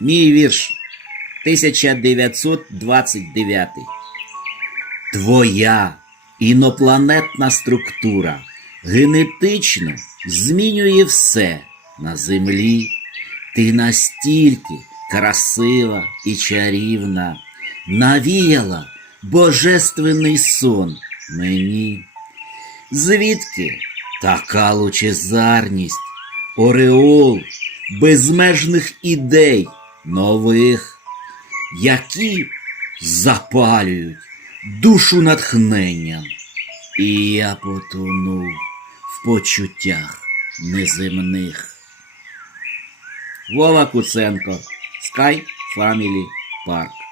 Мій вірш 1929. Твоя інопланетна структура генетично змінює все на землі. Ти настільки красива і чарівна, навіяла божественний сон мені. Звідки така лучезарність, ореол безмежних ідей нових, які запалюють душу натхненням, і я потонув в почуттях неземних. Вова Куценко, Sky Family Park.